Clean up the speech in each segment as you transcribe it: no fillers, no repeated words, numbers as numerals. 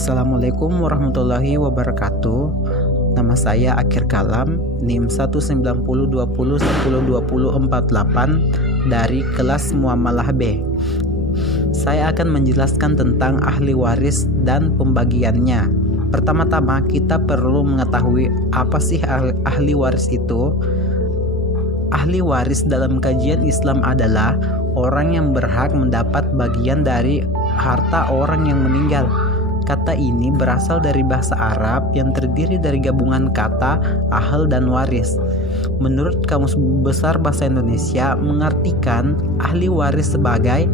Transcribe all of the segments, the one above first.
Assalamualaikum warahmatullahi wabarakatuh. Nama saya Akhir Kalam, NIM 19020102048 dari kelas Muamalah B. Saya akan menjelaskan tentang ahli waris dan pembagiannya. Pertama-tama kita perlu mengetahui apa sih ahli waris itu. Ahli waris dalam kajian Islam adalah orang yang berhak mendapat bagian dari harta orang yang meninggal. Kata ini berasal dari bahasa Arab yang terdiri dari gabungan kata ahl dan waris. Menurut Kamus Besar Bahasa Indonesia mengartikan ahli waris sebagai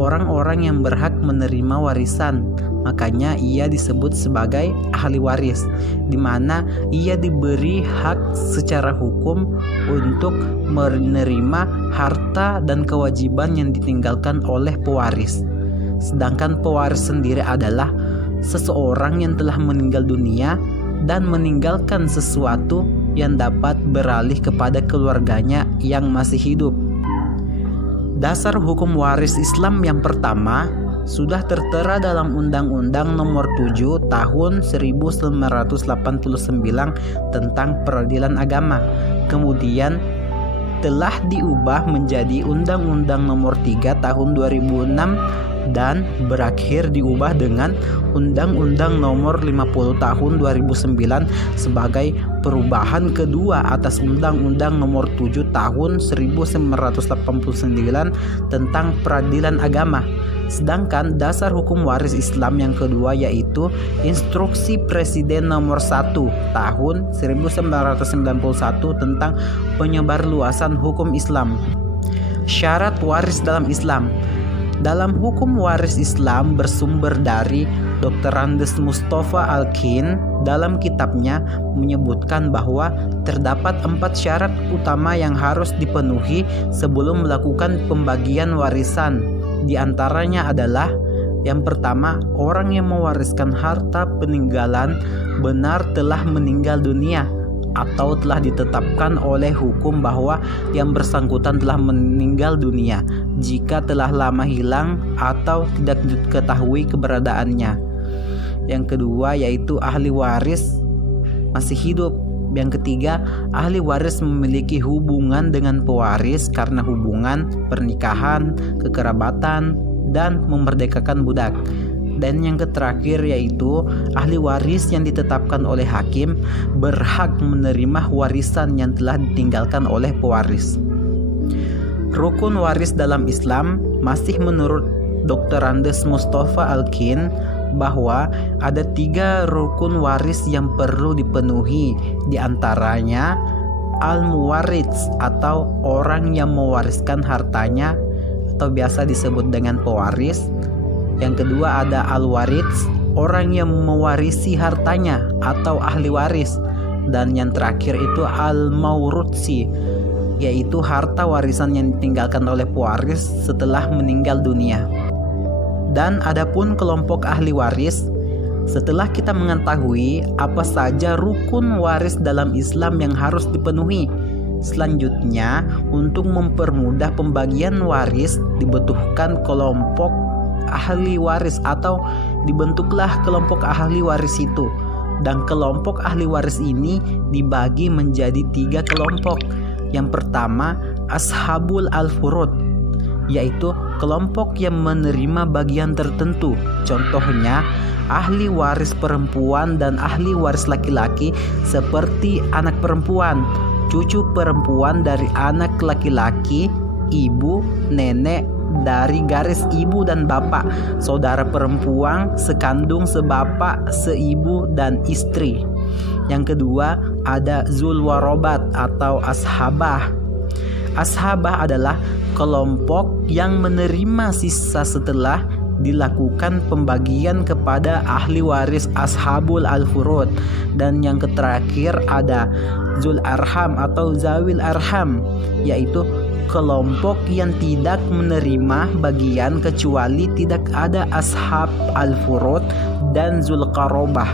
orang-orang yang berhak menerima warisan. Makanya ia disebut sebagai ahli waris, di mana ia diberi hak secara hukum untuk menerima harta dan kewajiban yang ditinggalkan oleh pewaris. Sedangkan pewaris sendiri adalah seseorang yang telah meninggal dunia dan meninggalkan sesuatu yang dapat beralih kepada keluarganya yang masih hidup. Dasar hukum waris Islam yang pertama sudah tertera dalam Undang-Undang Nomor 7 Tahun 1989 tentang Peradilan Agama. Kemudian telah diubah menjadi Undang-Undang Nomor 3 Tahun 2006 dan berakhir diubah dengan Undang-Undang Nomor 50 Tahun 2009 sebagai perubahan kedua atas Undang-Undang Nomor 7 Tahun 1989 tentang Peradilan Agama. Sedangkan dasar hukum waris Islam yang kedua yaitu Instruksi Presiden Nomor 1 Tahun 1991 tentang penyebarluasan hukum Islam. Syarat waris dalam Islam. Dalam hukum waris Islam bersumber dari Dr. Andes Mustafa Al-Kin dalam kitabnya menyebutkan bahwa terdapat 4 syarat utama yang harus dipenuhi sebelum melakukan pembagian warisan. Di antaranya adalah yang pertama, orang yang mewariskan harta peninggalan benar telah meninggal dunia atau telah ditetapkan oleh hukum bahwa yang bersangkutan telah meninggal dunia jika telah lama hilang atau tidak diketahui keberadaannya. Yang kedua yaitu ahli waris masih hidup. Yang ketiga, ahli waris memiliki hubungan dengan pewaris karena hubungan pernikahan, kekerabatan, dan memerdekakan budak. Dan yang terakhir yaitu ahli waris yang ditetapkan oleh hakim berhak menerima warisan yang telah ditinggalkan oleh pewaris. Rukun waris dalam Islam masih menurut Dr. Andes Mustafa Al-Kin bahwa ada 3 rukun waris yang perlu dipenuhi. Di antaranya al-muwarits atau orang yang mewariskan hartanya atau biasa disebut dengan pewaris. Yang kedua ada al-warits, orang yang mewarisi hartanya atau ahli waris. Dan yang terakhir itu al-maurutsi, yaitu harta warisan yang ditinggalkan oleh pewaris setelah meninggal dunia. Dan adapun kelompok ahli waris, setelah kita mengetahui apa saja rukun waris dalam Islam yang harus dipenuhi, selanjutnya untuk mempermudah pembagian waris dibutuhkan kelompok ahli waris atau dibentuklah kelompok ahli waris itu. Dan kelompok ahli waris ini dibagi menjadi 3 kelompok. Yang pertama ashabul al-furud, yaitu kelompok yang menerima bagian tertentu. Contohnya ahli waris perempuan dan ahli waris laki-laki seperti anak perempuan, cucu perempuan dari anak laki-laki, ibu, nenek dari garis ibu dan bapak, saudara perempuan sekandung, sebapak, seibu, dan istri. Yang kedua ada zulwarobat atau ashabah. Ashabah adalah kelompok yang menerima sisa setelah dilakukan pembagian kepada ahli waris ashabul al-furud. Dan yang terakhir ada zul arham atau zawil arham, yaitu kelompok yang tidak menerima bagian kecuali tidak ada ashab al-furud dan zulqarobah.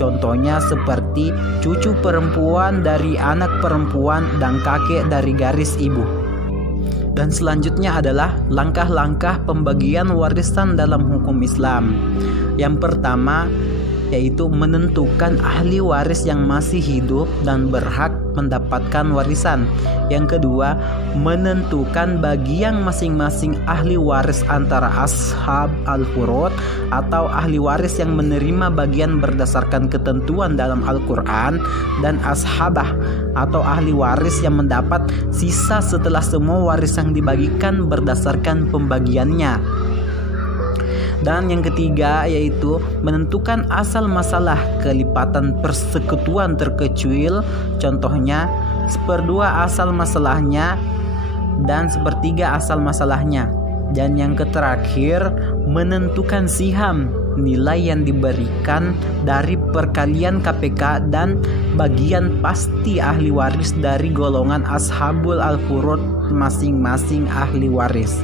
Contohnya seperti cucu perempuan dari anak perempuan dan kakek dari garis ibu. Dan selanjutnya adalah langkah-langkah pembagian warisan dalam hukum Islam. Yang pertama yaitu menentukan ahli waris yang masih hidup dan berhak mendapatkan warisan. Yang kedua, menentukan bagian masing-masing ahli waris antara ashab al-furud atau ahli waris yang menerima bagian berdasarkan ketentuan dalam Al-Quran, dan ashabah atau ahli waris yang mendapat sisa setelah semua warisan dibagikan berdasarkan pembagiannya. Dan yang ketiga yaitu menentukan asal masalah kelipatan persekutuan terkecuil, contohnya 1/2 asal masalahnya dan 1/3 asal masalahnya. Dan yang terakhir, menentukan siham, nilai yang diberikan dari perkalian KPK dan bagian pasti ahli waris dari golongan ashabul al-furud masing-masing ahli waris.